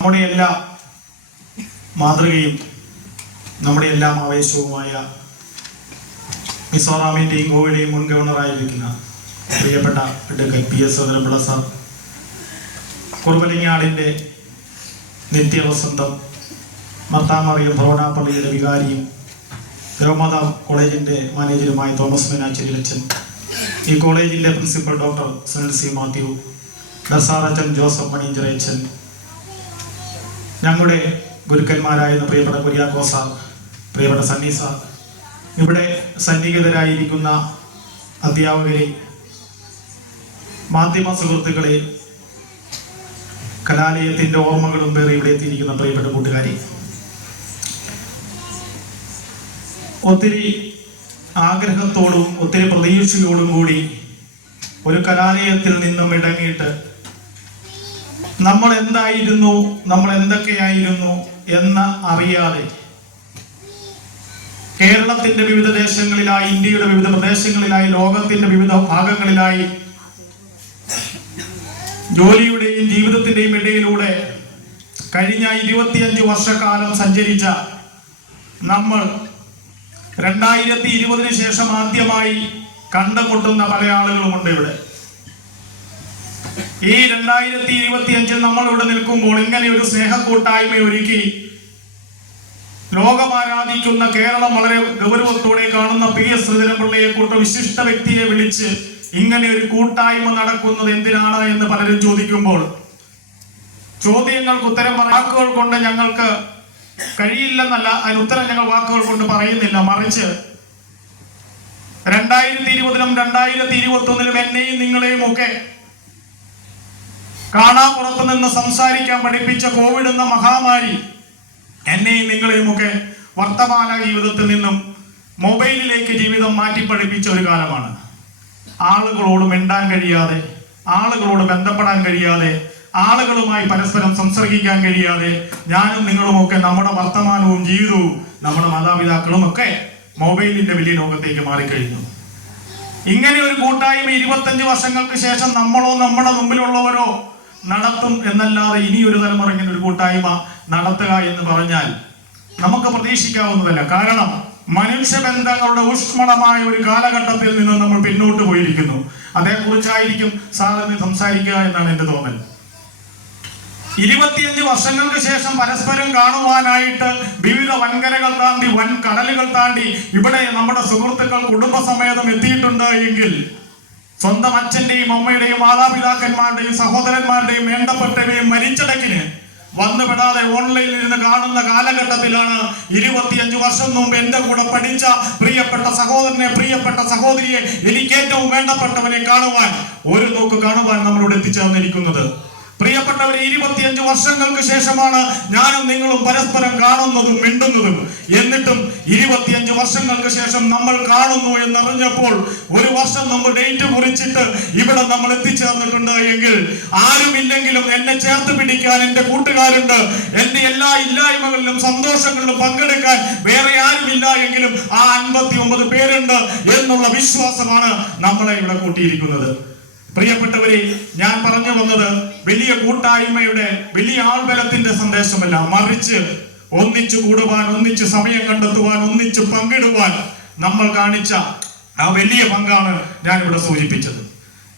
നമ്മുടെ എല്ലാ മാതൃകയും നമ്മുടെ എല്ലാം ആവേശവുമായ മിസോറാമിൻ്റെയും ഗോവയുടെയും മുൻ ഗവർണറായിരിക്കുന്ന പ്രിയപ്പെട്ട അഡ്വക്കേറ്റ് PS സുരേന്ദ്രപിള്ള സാർ, കുറുമ്പലിങ്ങാടിൻ്റെ നിത്യവസന്തം, മർത്താമറിയം ഫൊറോന പള്ളിയുടെ വികാരിയും ദേവമാതാ കോളേജിൻ്റെ മാനേജരുമായ തോമസ് മീനാച്ചേരിലച്ചൻ, ഈ കോളേജിൻ്റെ principal doctor Sunil C. Mathew, ഡസാറച്ചൻ ജോസഫ് മണിഞ്ചിറയച്ചൻ, ഞങ്ങളുടെ ഗുരുക്കന്മാരായിരുന്ന പ്രിയപ്പെട്ട കുര്യാക്കോ സാർ, പ്രിയപ്പെട്ട സണ്ണി സാർ, ഇവിടെ സന്നിഹിതരായിരിക്കുന്ന അധ്യാപകരെ, മാധ്യമ സുഹൃത്തുക്കളെ, കലാലയത്തിൻ്റെ ഓർമ്മകളും പേറി ഇവിടെ എത്തിയിരിക്കുന്ന പ്രിയപ്പെട്ട കൂട്ടുകാരെ, ഒത്തിരി ആഗ്രഹത്തോടും ഒത്തിരി പ്രതീക്ഷയോടും കൂടി ഒരു കലാലയത്തിൽ നിന്നും ഇടങ്ങിയിട്ട് നമ്മൾ എന്തായിരുന്നു, നമ്മൾ എന്തൊക്കെയായിരുന്നു എന്ന് അറിയാതെ കേരളത്തിന്റെ വിവിധ ദേശങ്ങളിലായി, ഇന്ത്യയുടെ വിവിധ പ്രദേശങ്ങളിലായി, ലോകത്തിന്റെ വിവിധ ഭാഗങ്ങളിലായി ജോലിയുടെയും ജീവിതത്തിന്റെയും ഇടയിലൂടെ കഴിഞ്ഞ 25 വർഷക്കാലം സഞ്ചരിച്ച നമ്മൾ 2020 ശേഷം ആദ്യമായി കണ്ടുമുട്ടുന്ന പല ആളുകളുമുണ്ട് ഇവിടെ. ഈ 2025 നമ്മൾ ഇവിടെ നിൽക്കുമ്പോൾ ഇങ്ങനെ ഒരു സ്നേഹക്കൂട്ടായ്മ ഒരുക്കി ലോകമാരാധിക്കുന്ന, കേരളം വളരെ ഗൗരവത്തോടെ കാണുന്ന PS ശ്രീധരൻപിള്ളയെ കൂട്ട വിശിഷ്ട വ്യക്തിയെ വിളിച്ച് ഇങ്ങനെ ഒരു കൂട്ടായ്മ നടക്കുന്നത് എന്തിനാണ് എന്ന് പലരും ചോദിക്കുമ്പോൾ ചോദ്യങ്ങൾക്ക് ഉത്തരം വാക്കുകൾ കൊണ്ട് ഞങ്ങൾക്ക് കഴിയില്ലെന്നല്ല, അതിന് ഉത്തരം ഞങ്ങൾ വാക്കുകൾ കൊണ്ട് പറയുന്നില്ല. മറിച്ച് 2020-ലും 2021-ലും എന്നെയും നിങ്ങളെയും ഒക്കെ കാണാപ്പുറത്ത് നിന്ന് സംസാരിക്കാൻ പഠിപ്പിച്ച കോവിഡ് എന്ന മഹാമാരി എന്നെയും നിങ്ങളെയും ഒക്കെ വർത്തമാന ജീവിതത്തിൽ നിന്നും മൊബൈലിലേക്ക് ജീവിതം മാറ്റി പഠിപ്പിച്ച ഒരു കാലമാണ്. ആളുകളോട് മിണ്ടാൻ കഴിയാതെ, ആളുകളോട് ബന്ധപ്പെടാൻ കഴിയാതെ, ആളുകളുമായി പരസ്പരം സംസർഗിക്കാൻ കഴിയാതെ ഞാനും നിങ്ങളുമൊക്കെ നമ്മുടെ വർത്തമാനവും ജീവിതവും നമ്മുടെ മാതാപിതാക്കളും ഒക്കെ മൊബൈലിന്റെ വലിയ ലോകത്തേക്ക് മാറിക്കഴിഞ്ഞു. ഇങ്ങനെ ഒരു കൂട്ടായ്മ 25 വർഷങ്ങൾക്ക് ശേഷം നമ്മളോ നമ്മുടെ മുമ്പിലുള്ളവരോ നടത്തും എന്നല്ലാതെ ഇനിയൊരു തലമുറ ഇങ്ങനെ ഒരു കൂട്ടായ്മ നടത്തുക എന്ന് പറഞ്ഞാൽ നമുക്ക് പ്രതീക്ഷിക്കാവുന്നതല്ല. കാരണം മനുഷ്യബന്ധങ്ങളുടെ ഊഷ്മളമായ ഒരു കാലഘട്ടത്തിൽ നിന്ന് നമ്മൾ പിന്നോട്ട് പോയിരിക്കുന്നു. അതേക്കുറിച്ചായിരിക്കും സാറിന് സംസാരിക്കുക എന്നാണ് എൻ്റെ തോന്നൽ. 25 വർഷങ്ങൾക്ക് ശേഷം പരസ്പരം കാണുവാനായിട്ട് വിവിധ വൻകരകൾ താണ്ടി, വൻ കടലുകൾ താണ്ടി ഇവിടെ നമ്മുടെ സുഹൃത്തുക്കൾ കുടുംബസമേതം എത്തിയിട്ടുണ്ട് എങ്കിൽ സ്വന്തം അച്ഛന്റെയും അമ്മയുടെയും മാതാപിതാക്കന്മാരുടെയും സഹോദരന്മാരുടെയും വേണ്ടപ്പെട്ടവയും മരിച്ചടക്കിന് വന്നുപെടാതെ ഓൺലൈനിൽ ഇരുന്ന് കാണുന്ന കാലഘട്ടത്തിലാണ് 25 വർഷം മുമ്പ് എന്റെ കൂടെ പഠിച്ച പ്രിയപ്പെട്ട സഹോദരനെ, പ്രിയപ്പെട്ട സഹോദരിയെ, എനിക്ക് ഏറ്റവും വേണ്ടപ്പെട്ടവനെ കാണുവാൻ, ഒരു നോക്ക് കാണുവാൻ നമ്മളിവിടെ എത്തിച്ചേർന്നിരിക്കുന്നത്. പ്രിയപ്പെട്ടവരെ, 25 വർഷങ്ങൾക്ക് ശേഷമാണ് ഞാനും നിങ്ങളും പരസ്പരം കാണുന്നതും മിണ്ടുന്നതും. എന്നിട്ടും 25 വർഷങ്ങൾക്ക് ശേഷം നമ്മൾ കാണുന്നു എന്നറിഞ്ഞപ്പോൾ ഒരു വർഷം നമ്മൾ ഡേറ്റ് കുറിച്ചിട്ട് ഇവിടെ നമ്മൾ എത്തിച്ചേർന്നിട്ടുണ്ട് എങ്കിൽ ആരുമില്ലെങ്കിലും എന്നെ ചേർത്ത് പിടിക്കാൻ എന്റെ കൂട്ടുകാരുണ്ട്. എന്റെ എല്ലാ ഇല്ലായ്മകളിലും സന്തോഷങ്ങളിലും പങ്കെടുക്കാൻ വേറെ ആരുമില്ല എങ്കിലും ആ 59 പേരുണ്ട് എന്നുള്ള വിശ്വാസമാണ് നമ്മളെ ഇവിടെ കൂട്ടിയിരിക്കുന്നത്. പ്രിയപ്പെട്ടവരെ, ഞാൻ പറഞ്ഞു വന്നത് വലിയ കൂട്ടായ്മയുടെ, വലിയ ആൾബലത്തിന്റെ സന്ദേശമല്ല, മറിച്ച് ഒന്നിച്ചു കൂടുവാൻ, ഒന്നിച്ച് സമയം കണ്ടെത്തുവാൻ, ഒന്നിച്ച് പങ്കിടുവാൻ നമ്മൾ കാണിച്ച ആ വലിയ പങ്കാണ് ഞാൻ ഇവിടെ സൂചിപ്പിച്ചത്.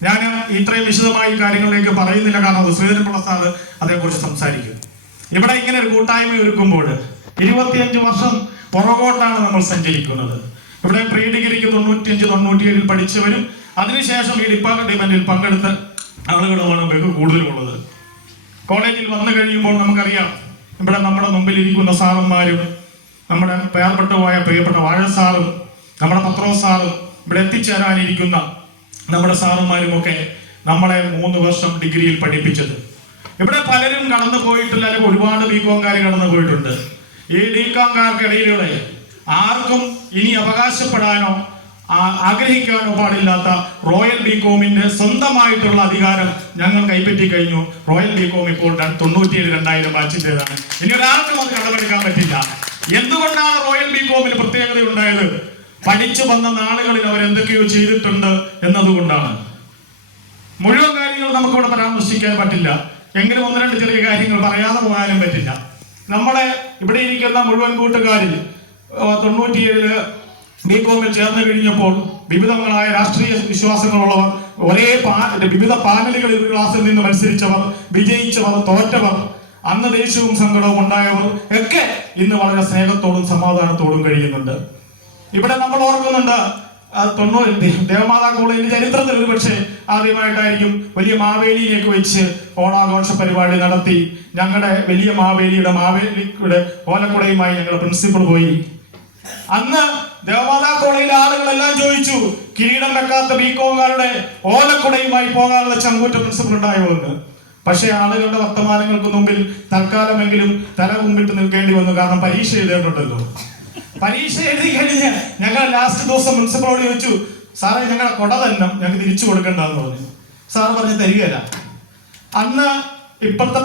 ഞാൻ ഇത്രയും വിശദമായി കാര്യങ്ങളിലേക്ക് പറയുന്നില്ല, കാരണം അത് ശ്രീധരൻപിള്ള സാർ അതേക്കുറിച്ച് സംസാരിക്കും. ഇവിടെ ഇങ്ങനെ ഒരു കൂട്ടായ്മ ഒരുക്കുമ്പോൾ 25 വർഷം പുറകോട്ടാണ് നമ്മൾ സഞ്ചരിക്കുന്നത്. ഇവിടെ പ്രീ ഡിഗ്രിക്ക് 95-97 പഠിച്ചവരും അതിനുശേഷം ഈ ഡിപ്പാർട്ട്മെന്റിൽ പങ്കെടുത്ത ആളുകളുമാണ് ബഹു കൂടുതലുള്ളത്. കോളേജിൽ വന്നു കഴിയുമ്പോൾ നമുക്കറിയാം, ഇവിടെ നമ്മുടെ മുമ്പിൽ ഇരിക്കുന്ന സാറന്മാരും, നമ്മുടെ പേർപ്പെട്ടുപോയ പ്രിയപ്പെട്ട വാഴ സാറും, നമ്മുടെ പത്രോ സാറും, ഇവിടെ എത്തിച്ചേരാനിരിക്കുന്ന നമ്മുടെ സാറന്മാരുമൊക്കെ നമ്മളെ 3 വർഷം ഡിഗ്രിയിൽ പഠിപ്പിച്ചത്. ഇവിടെ പലരും കടന്നു പോയിട്ടില്ല, അല്ലെങ്കിൽ ഒരുപാട് ബികോംകാർ കടന്നു പോയിട്ടുണ്ട്. ഈ ബികോംകാർക്കിടയിലൂടെ ആർക്കും ഇനി അവകാശപ്പെടാനോ ആഗ്രഹിക്കാനോ പാടില്ലാത്ത റോയൽ ബികോമിന്റെ സ്വന്തമായിട്ടുള്ള അധികാരം ഞങ്ങൾ കൈപ്പറ്റി കഴിഞ്ഞു. റോയൽ ബികോം ഇപ്പോൾ 97-2000 ബാച്ചിൻ്റെതാണ്. ഇനി ഒരാൾക്കും അത് കടമെടുക്കാൻ പറ്റില്ല. എന്തുകൊണ്ടാണ് റോയൽ ബികോമിന് പ്രത്യേകത ഉണ്ടായത്? പഠിച്ചു വന്ന നാളുകളിൽ അവരെന്തൊക്കെയോ ചെയ്തിട്ടുണ്ട് എന്നതുകൊണ്ടാണ്. മുഴുവൻ കാര്യങ്ങൾ നമുക്കിവിടെ പരാമർശിക്കാൻ പറ്റില്ല. എങ്കിലും ഒന്ന് രണ്ട് ചെറിയ കാര്യങ്ങൾ പറയാതെ പോകാനും പറ്റില്ല. നമ്മുടെ ഇവിടെ ഇരിക്കുന്ന മുഴുവൻ കൂട്ടുകാരിൽ 97 ബികോമിൽ ചേർന്ന് കഴിഞ്ഞപ്പോൾ വിവിധങ്ങളായ രാഷ്ട്രീയ വിശ്വാസങ്ങളുള്ളവർ, വിവിധ പാനലുകളിൽ ഒരു ക്ലാസ്സിൽ നിന്ന് മത്സരിച്ചവർ, വിജയിച്ചവർ, തോറ്റവർ, അന്ന് ദേഷ്യവും സങ്കടവും ഉണ്ടായവർ ഒക്കെ ഇന്ന് വളരെ സ്നേഹത്തോടും സമാധാനത്തോടും കഴിയുന്നുണ്ട്. ഇവിടെ നമ്മൾ ഓർക്കുന്നുണ്ട് 90 ദേവമാതാ കോളേജിന്റെ ചരിത്രത്തിൽ ഒരു പക്ഷേ ആദ്യമായിട്ടായിരിക്കും വലിയ മാവേലിയിലേക്ക് വെച്ച് ഓണാഘോഷ പരിപാടി നടത്തി. ഞങ്ങളുടെ വലിയ മാവേലിയുടെ ഓലക്കുടയുമായി ഞങ്ങളുടെ പ്രിൻസിപ്പൾ പോയി. അന്ന് ദേവമാതാ കോളേജിലെ ആളുകളെല്ലാം ചോദിച്ചു, കിരീടം വെക്കാത്ത ബികോംകാരുടെ ഓലക്കുടയുമായി പോകാനുള്ള ചങ്കൂറ്റ പ്രിൻസിപ്പൾ ഉണ്ടായതുകൊണ്ട്. പക്ഷെ ആളുകളുടെ വർത്തമാനങ്ങൾക്ക് മുമ്പിൽ തൽക്കാലമെങ്കിലും തല മുമ്പിട്ട് നിൽക്കേണ്ടി വന്നു. കാരണം പരീക്ഷ എഴുതേണ്ടല്ലോ. പരീക്ഷ എഴുതി കഴിഞ്ഞ് ഞങ്ങൾ ലാസ്റ്റ് ദിവസം പ്രിൻസിപ്പളോട് ചോദിച്ചു, സാറേ ഞങ്ങളുടെ കൊട തന്നെ ഞങ്ങൾക്ക് തിരിച്ചു കൊടുക്കണ്ടെന്ന് പറഞ്ഞു. സാറ് പറഞ്ഞ് തരികയില്ല. അന്ന് ഇപ്പോഴത്തെ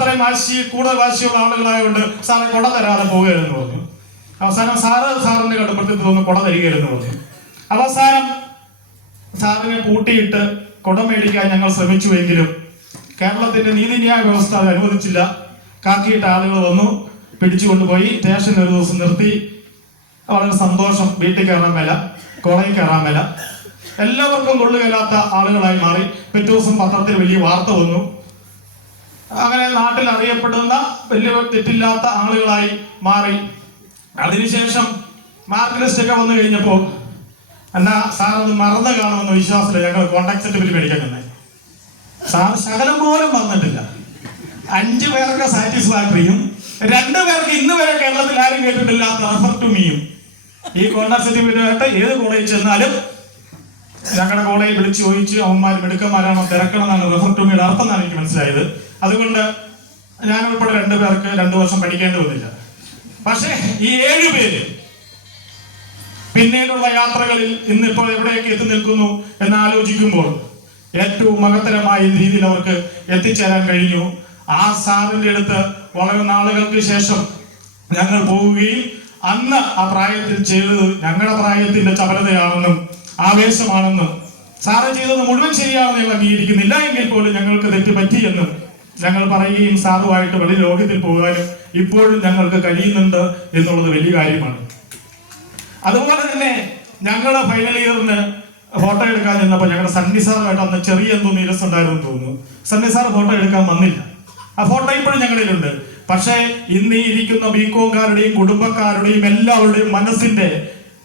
കൂടുതൽ വാശിയുള്ള ആളുകളായതുകൊണ്ട് സാറെ കൊട തരാതെ പോവുകയെന്ന് പറഞ്ഞു. അവസാനം സാറിന്റെ കടുപ്പത്തിൽ തോന്നുന്നു കൊട തരികയെന്ന് പറഞ്ഞു. അവസാനം സാറിനെ കൂട്ടിയിട്ട് കൊട മേടിക്കാൻ ഞങ്ങൾ ശ്രമിച്ചുവെങ്കിലും കേരളത്തിന്റെ നീതിന്യായ വ്യവസ്ഥ അത് അനുവദിച്ചില്ല. കാക്കിയിട്ട് ആളുകൾ വന്നു, പിടിച്ചുകൊണ്ടുപോയി സ്റ്റേഷനിൽ ഒരു ദിവസം നിർത്തി. വളരെ സന്തോഷം. വീട്ടിൽ കയറാൻ മേല, കോളേജിൽ കയറാൻ മേല, എല്ലാവർക്കും കൊള്ളുകയില്ലാത്ത ആളുകളായി മാറി. പിറ്റേ ദിവസം പത്രത്തിൽ വലിയ വാർത്ത വന്നു. അങ്ങനെ നാട്ടിൽ അറിയപ്പെടുന്ന വലിയ തെറ്റില്ലാത്ത ആളുകളായി മാറി. അതിനുശേഷം മാർക്ക് ലിസ്റ്റ് ഒക്കെ വന്നു കഴിഞ്ഞപ്പോൾ എന്നാ സാർ അത് മറന്നു കാണുമെന്ന വിശ്വാസത്തിൽ ഞങ്ങൾ കോണ്ടാക്ട് സർട്ടിഫിക്കറ്റ് മേടിക്കാൻ തന്നെ. സാർ ശകലം പോലും വന്നിട്ടില്ല. 5 പേർക്ക് സാറ്റിസ്ഫാക്ടറിയും 2 പേർക്ക് ഇന്ന് വരെ കേരളത്തിൽ ആരും കേട്ടിട്ടില്ലാത്ത റെഫർ ടു മീയും. ഈ കോണ്ടാക്ട് സർട്ടിഫിക്കറ്റ് ഏത് കോളേജിൽ ചെന്നാലും ഞങ്ങളുടെ കോളേജിൽ വിളിച്ചു ചോദിച്ച് അവന്മാർ മിടുക്കന്മാരാണോ തിരക്കണം എന്നാണ് റെഫർ ടു മീയുടെ അർത്ഥം എന്നാണ് എനിക്ക് മനസ്സിലായത്. അതുകൊണ്ട് ഞാൻ ഉൾപ്പെടെ 2 പേർക്ക് 2 വർഷം പഠിക്കേണ്ടി വന്നില്ല. പക്ഷേ ഈ 7 പേര് പിന്നീടുള്ള യാത്രകളിൽ ഇന്നിപ്പോൾ എവിടെയൊക്കെ എത്തി നിൽക്കുന്നു എന്ന് ആലോചിക്കുമ്പോൾ ഏറ്റവും മഹത്തരമായ രീതിയിൽ അവർക്ക് എത്തിച്ചേരാൻ കഴിഞ്ഞു. ആ സാറിന്റെ അടുത്ത് വളരെ നാളുകൾക്ക് ശേഷം ഞങ്ങൾ പോവുകയും അന്ന് ആ പ്രായത്തിൽ ചെയ്തത് ഞങ്ങളുടെ പ്രായത്തിന്റെ ചപലതയാണെന്നും ആവേശമാണെന്നും സാറ് ചെയ്തത് മുഴുവൻ ശരിയാണെന്ന് ഞങ്ങൾ അംഗീകരിക്കുന്നില്ല എങ്കിൽ പോലും ഞങ്ങൾക്ക് തെറ്റ് പറ്റിയെന്നും ഞങ്ങൾ പറയുകയും സാറുമായിട്ട് വെളി ലോകത്തിൽ പോകാനും ഇപ്പോഴും ഞങ്ങൾക്ക് കഴിയുന്നുണ്ട് എന്നുള്ളത് വലിയ കാര്യമാണ്. അതുപോലെ തന്നെ ഞങ്ങളുടെ ഫൈനൽ ഇയറിന് ഫോട്ടോ എടുക്കാൻ ചെന്നപ്പോൾ ഞങ്ങളുടെ സണ്ണി സാറുമായിട്ട് അന്ന് ചെറിയ എന്തോ നീരസം ഉണ്ടായിരുന്നു തോന്നുന്നു. സണ്ണി സാർ ഫോട്ടോ എടുക്കാൻ വന്നില്ല. ആ ഫോട്ടോ ഇപ്പോഴും ഞങ്ങളിലുണ്ട്. പക്ഷേ ഇന്ന് ഇരിക്കുന്ന ബികോംകാരുടെയും കുടുംബക്കാരുടെയും എല്ലാവരുടെയും മനസ്സിന്റെ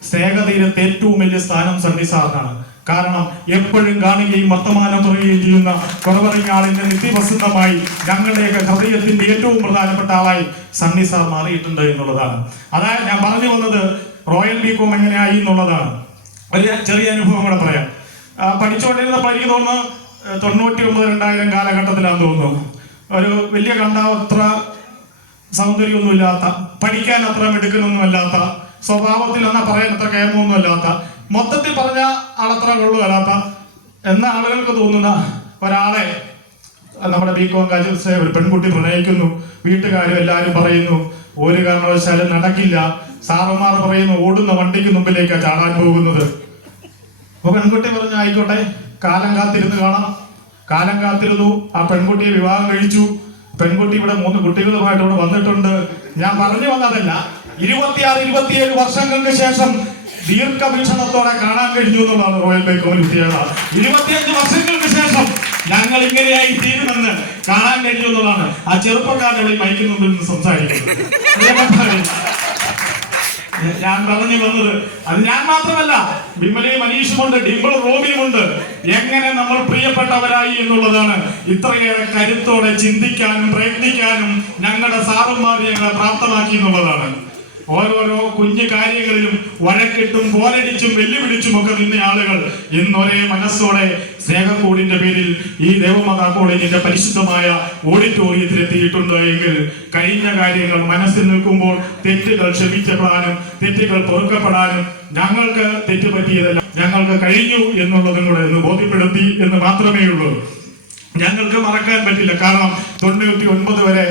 സ്നേഹതീരത്ത് ഏറ്റവും വലിയ സ്ഥാനം സണ്ണി സാറിനാണ്. കാരണം എപ്പോഴും കാണുകയും വർത്തമാനം പറയുകയും ചെയ്യുന്ന കുറവറിഞ്ഞാളിന്റെ നിത്യവസന്തമായി ഞങ്ങളുടെയൊക്കെ ഹൃദയത്തിന്റെ ഏറ്റവും പ്രധാനപ്പെട്ട ആളായി സണ്ണി സാർ മാറിയിട്ടുണ്ട് എന്നുള്ളതാണ്. അതായത് ഞാൻ പറഞ്ഞു വന്നത് റോയൽ ബികോം എങ്ങനെയായി എന്നുള്ളതാണ്. ഒരു ചെറിയ അനുഭവം കൂടെ പറയാം. പഠിച്ചുകൊണ്ടിരുന്നപ്പോൾ എനിക്ക് തോന്നുന്നു 99-2000 കാലഘട്ടത്തിലാണെന്ന് തോന്നുന്നു. ഒരു വലിയ അത്ര സൗന്ദര്യമൊന്നുമില്ലാത്ത, പഠിക്കാൻ അത്ര മിടുക്കനൊന്നും അല്ലാത്ത, സ്വഭാവത്തിൽ എന്നാ പറയാൻ അത്ര കേമൊന്നും അല്ലാത്ത, മൊത്തത്തിൽ പറഞ്ഞ ആളത്ര കൊള്ളുമല്ലാത്ത എന്ന ആളുകൾക്ക് തോന്നുന്ന ഒരാളെ നമ്മുടെ ബികോം കാഴ്ച ഒരു പെൺകുട്ടി പ്രണയിക്കുന്നു. വീട്ടുകാരും എല്ലാവരും പറയുന്നു ഒരു കാരണവശാലും നടക്കില്ല. സാറന്മാർ പറയുന്നു ഓടുന്ന വണ്ടിക്ക് മുമ്പിലേക്കാണ് ചാടാൻ പോകുന്നത്. അപ്പൊ പെൺകുട്ടി പറഞ്ഞു ആയിക്കോട്ടെ, കാലം കാത്തിരുന്ന് കാണാം. കാലം കാത്തിരുന്നു. ആ പെൺകുട്ടിയെ വിവാഹം കഴിച്ചു. പെൺകുട്ടി ഇവിടെ 3 കുട്ടികളുമായിട്ട് ഇവിടെ വന്നിട്ടുണ്ട്. ഞാൻ പറഞ്ഞു വന്നതല്ല, 26-27 വർഷങ്ങൾക്ക് ശേഷം ദീർഘവീക്ഷണത്തോടെ കാണാൻ കഴിഞ്ഞു എന്നുള്ളതാണ് റോയൽ ബികോമിൽ പ്രത്യേകത. 25 വർഷങ്ങൾക്ക് ശേഷം ഞങ്ങൾ ഇങ്ങനെയായി തീരുമെന്ന് കാണാൻ കഴിഞ്ഞു എന്നുള്ളതാണ്. ആ ചെറുപ്പക്കാരുടെ മൈക്കിന് മുമ്പിൽ നിന്ന് സംസാരിക്കുന്നത്. ഞാൻ പറഞ്ഞു വന്നത് അത് ഞാൻ മാത്രമല്ല, ബിമലയും മനീഷുമുണ്ട്, ഡിംപിൾ റോബിയുമുണ്ട്. എങ്ങനെ നമ്മൾ പ്രിയപ്പെട്ടവരായി എന്നുള്ളതാണ് ഇത്രയേറെ കരുത്തോടെ ചിന്തിക്കാനും പ്രയത്നിക്കാനും ഞങ്ങളുടെ സാറുമാർ ഞങ്ങളെ പ്രാപ്തമാക്കി എന്നുള്ളതാണ്. ഓരോരോ കുഞ്ഞു കാര്യങ്ങളിലും വഴക്കിട്ടും പോരടിച്ചും വെല്ലുവിളിച്ചും ഒക്കെ നിന്ന ആളുകൾ ഇന്ന് ഒരേ മനസ്സോടെ സ്നേഹക്കൂടിന്റെ പേരിൽ ഈ ദേവമാതാ കോളേജിന്റെ പരിശുദ്ധമായ ഓഡിറ്റോറിയത്തിൽ എത്തിയിട്ടുണ്ട് എങ്കിൽ കഴിഞ്ഞ കാര്യങ്ങൾ മനസ്സിൽ നിൽക്കുമ്പോൾ തെറ്റുകൾ ക്ഷമിക്കപ്പെടാനും തെറ്റുകൾ പൊറുക്കപ്പെടാനും ഞങ്ങൾക്ക് തെറ്റുപറ്റിയതല്ല ഞങ്ങൾക്ക് കഴിഞ്ഞു എന്നുള്ളതും കൂടെ ഒന്ന് ബോധ്യപ്പെടുത്തി എന്ന് മാത്രമേ ഉള്ളൂ. ഞങ്ങൾക്ക് മറക്കാൻ പറ്റില്ല. കാരണം 99 വരെ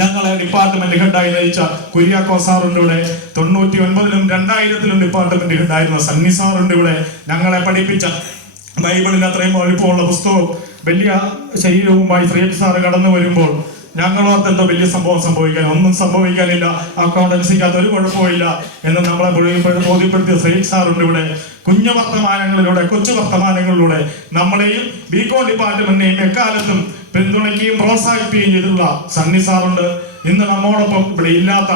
ഞങ്ങളെ ഡിപ്പാർട്ട്മെന്റ് ഹെഡായി നയിച്ച കുര്യാക്കോ സാറുണ്ട് ഇവിടെ. 99-ലും 2000-ലും ഡിപ്പാർട്ട്മെന്റ് ഹെഡായിരുന്ന സണ്ണി സാറുണ്ട് ഇവിടെ. ഞങ്ങളെ പഠിപ്പിച്ച ബൈബിളിൽ അത്രയും എളുപ്പമുള്ള പുസ്തകവും വലിയ ശരീരവുമായി ശ്രീജിത്ത് സാറ് കടന്നു വരുമ്പോൾ ഞങ്ങളോർത്ത് എന്തോ വലിയ സംഭവം സംഭവിക്കാൻ, ഒന്നും സംഭവിക്കാനില്ല, അക്കൗണ്ടൻസിക്കകത്ത് ഒരു കുഴപ്പമില്ല എന്ന് നമ്മളെ ബോധ്യപ്പെടുത്തിയ ശ്രീജിത്ത് സാറുണ്ട്. ഇവിടെ കുഞ്ഞു വർത്തമാനങ്ങളിലൂടെ, കൊച്ചു വർത്തമാനങ്ങളിലൂടെ നമ്മളെയും ബികോം ഡിപ്പാർട്ട്മെന്റിനെയും എക്കാലത്തും പിന്തുണയ്ക്കുകയും പ്രോത്സാഹിപ്പിക്കുകയും ചെയ്തിട്ടുള്ള സണ്ണി സാറുണ്ട്. ഇന്ന് നമ്മോടൊപ്പം ഇവിടെ ഇല്ലാത്ത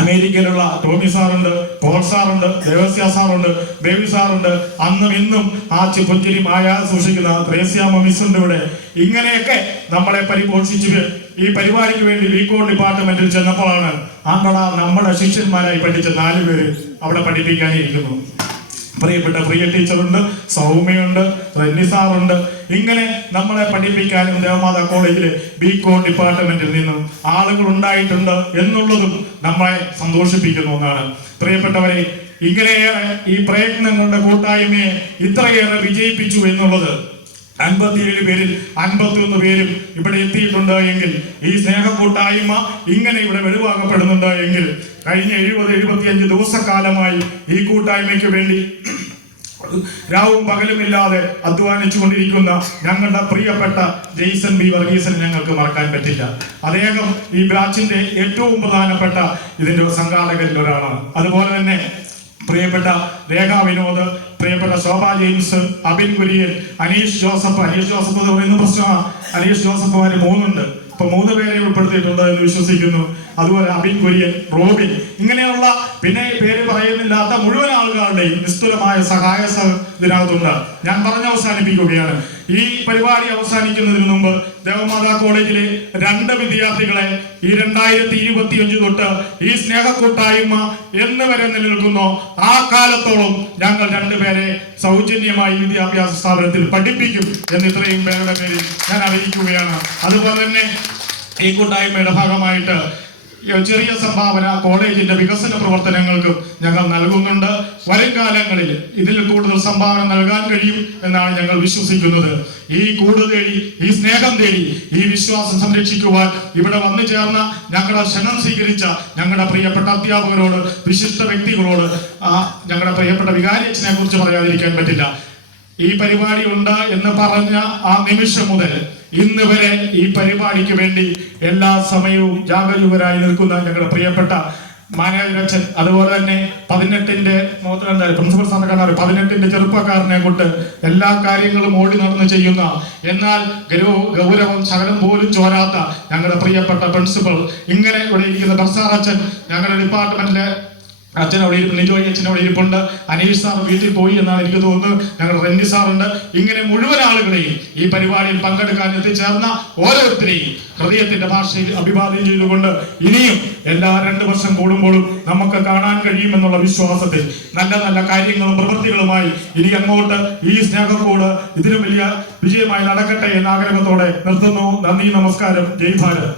അമേരിക്കയിലുള്ള ടോമി സാറുണ്ട്, പോൾ സാറുണ്ട്, ദേവസ്യ സാറുണ്ട്, ബേബി സാറുണ്ട്. അന്നും ഇന്നും ആ പുഞ്ചിരി മായാതെ സൂക്ഷിക്കുന്ന ത്രേസ്യാമ്മ മിസ്സുണ്ട് ഇവിടെ. ഇങ്ങനെയൊക്കെ നമ്മളെ പരിപോഷിച്ച് ഈ പരിപാടിക്ക് വേണ്ടി ബികോം ഡിപ്പാർട്ട്മെന്റിൽ ചെന്നപ്പോഴാണ് ആണ്ടടാ നമ്മുടെ ശിഷ്യന്മാരായി പഠിച്ച 4 പേര് അവിടെ പഠിപ്പിക്കാനിരിക്കുന്നു. പ്രിയപ്പെട്ട പ്രിയ ടീച്ചറുണ്ട്, സൗമ്യയുണ്ട്, റെന്നി സാറുണ്ട്. ഇങ്ങനെ നമ്മളെ പഠിപ്പിക്കാനും ദേവമാതാ കോളേജിലെ ബികോം ഡിപ്പാർട്ട്മെന്റിൽ നിന്നും ആളുകൾ ഉണ്ടായിട്ടുണ്ട് എന്നുള്ളതും നമ്മളെ സന്തോഷിപ്പിക്കുന്ന ഒന്നാണ്. പ്രിയപ്പെട്ടവരെ, ഇങ്ങനെയേറെ ഈ പ്രയത്നങ്ങളുടെ കൂട്ടായ്മയെ ഇത്രയേറെ വിജയിപ്പിച്ചു എന്നുള്ളത് 57 പേരിൽ 51 പേരും ഇവിടെ എത്തിയിട്ടുണ്ട് എങ്കിൽ, ഈ സ്നേഹ കൂട്ടായ്മ ഇങ്ങനെ ഇവിടെ വെളിവാക്കപ്പെടുന്നുണ്ട് എങ്കിൽ, കഴിഞ്ഞ 70-75 ദിവസക്കാലമായി ഈ കൂട്ടായ്മയ്ക്ക് വേണ്ടി രാവും പകലുമില്ലാതെ അധ്വാനിച്ചു കൊണ്ടിരിക്കുന്ന ഞങ്ങളുടെ പ്രിയപ്പെട്ട ജെയ്സൺ ബി വർഗീസിനെ ഞങ്ങൾക്ക് മറക്കാൻ പറ്റില്ല. അദ്ദേഹം ഈ ബാച്ചിന്റെ ഏറ്റവും പ്രധാനപ്പെട്ട ഇതിന്റെ സംഘാടകരിൽ ഒരാളാണ്. അതുപോലെ തന്നെ പ്രിയപ്പെട്ട രേഖ വിനോദ്, പ്രിയപ്പെട്ട ശോഭ ജെയിംസ്, അബിൻ കുര്യൻ, അനീഷ് ജോസഫ് എന്ന് പറയുന്ന പ്രശ്നമാണ്. അനീഷ് ജോസഫുമാര് 3 ഉണ്ട്. ഇപ്പൊ 3 പേരെ ഉൾപ്പെടുത്തിയിട്ടുണ്ട് എന്ന് വിശ്വസിക്കുന്നു. അതുപോലെ അബിൻ കുര്യൻ, റോബിൻ, ഇങ്ങനെയുള്ള പിന്നെ പേര് പറയുന്നില്ലാത്ത മുഴുവൻ ആളുകളുടെയും നിസ്തുലമായ സഹായ ഇതിനകത്തുണ്ട്. ഞാൻ പറഞ്ഞ് അവസാനിപ്പിക്കുകയാണ്. ഈ പരിപാടി അവസാനിക്കുന്നതിന് മുമ്പ് ദേവമാതാ കോളേജിലെ 2 വിദ്യാർത്ഥികളെ ഈ 2025 തൊട്ട് ഈ സ്നേഹ കൂട്ടായ്മ എന്ന് വരെ നിലനിൽക്കുന്നോ ആ കാലത്തോളം ഞങ്ങൾ 2 പേരെ സൗജന്യമായി വിദ്യാഭ്യാസ സ്ഥാപനത്തിൽ പഠിപ്പിക്കും എന്ന് ഇത്രയും പേരുടെ പേരിൽ ഞാൻ അറിയിക്കുകയാണ്. അതുപോലെ തന്നെ ഈ കൂട്ടായ്മയുടെ ഭാഗമായിട്ട് ചെറിയ സംഭാവന കോളേജിന്റെ വികസന പ്രവർത്തനങ്ങൾക്കും ഞങ്ങൾ നൽകുന്നുണ്ട്. വരും കാലങ്ങളിൽ ഇതിൽ കൂടുതൽ സംഭാവന നൽകാൻ കഴിയും എന്നാണ് ഞങ്ങൾ വിശ്വസിക്കുന്നത്. ഈ കൂട് തേടി, ഈ സ്നേഹം തേടി, ഈ വിശ്വാസം സംരക്ഷിക്കുവാൻ ഇവിടെ വന്നു ചേർന്ന ഞങ്ങളുടെ ക്ഷണം സ്വീകരിച്ച ഞങ്ങളുടെ പ്രിയപ്പെട്ട അധ്യാപകരോട്, വിശിഷ്ട വ്യക്തികളോട്, ഞങ്ങളുടെ പ്രിയപ്പെട്ട വികാരിയച്ഛനെ കുറിച്ച് പറയാതിരിക്കാൻ പറ്റില്ല. ഈ പരിപാടി ഉണ്ട് എന്ന് പറഞ്ഞ ആ നിമിഷം മുതൽ ഇന്ന് വരെ ഈ പരിപാടിക്ക് വേണ്ടി എല്ലാ സമയവും ജാഗരൂകരായി നിൽക്കുന്ന ഞങ്ങളുടെ പ്രിയപ്പെട്ട മാനേജരച്ഛൻ, അതുപോലെ തന്നെ 18ന്റെ പ്രിൻസിപ്പൽ സ്ഥാനക്കാരൻ 18ന്റെ ചെറുപ്പക്കാരനെ കൊണ്ട് എല്ലാ കാര്യങ്ങളും ഓടി നടന്ന് ചെയ്യുന്ന, എന്നാൽ ഗൗരവം ശകലം പോലും ചോരാത്ത ഞങ്ങളുടെ പ്രിയപ്പെട്ട പ്രിൻസിപ്പൽ, ഇങ്ങനെ ഇവിടെ ഇരിക്കുന്ന ബർസാർ അച്ഛൻ, ഞങ്ങളുടെ ഡിപ്പാർട്ട്മെന്റിലെ അച്ഛൻ അവിടെ ഇരിപ്പുണ്ട്, നിജോയി അച്ഛൻ അവിടെ ഇരിപ്പുണ്ട്, അനീഷ് സാർ വീട്ടിൽ പോയി എന്നാണ് എനിക്ക് തോന്നുന്നത്, ഞങ്ങളുടെ റെന്നി സാറുണ്ട്. ഇങ്ങനെ മുഴുവൻ ആളുകളെയും ഈ പരിപാടിയിൽ പങ്കെടുക്കാൻ എത്തിച്ചേർന്ന ഓരോരുത്തരെയും ഹൃദയത്തിന്റെ ഭാഷയിൽ അഭിവാദ്യം ചെയ്തുകൊണ്ട് ഇനിയും എല്ലാ 2 വർഷം കൂടുമ്പോഴും നമുക്ക് കാണാൻ കഴിയുമെന്നുള്ള വിശ്വാസത്തിൽ നല്ല നല്ല കാര്യങ്ങളും പ്രവൃത്തികളുമായി ഇനി അങ്ങോട്ട് ഈ സ്നേഹക്കൂട് ഇതിലും വലിയ വിജയമായി നടക്കട്ടെ എന്ന ആഗ്രഹത്തോടെ നിർത്തുന്നു. നന്ദി, നമസ്കാരം, ജയ് ഭാരത്.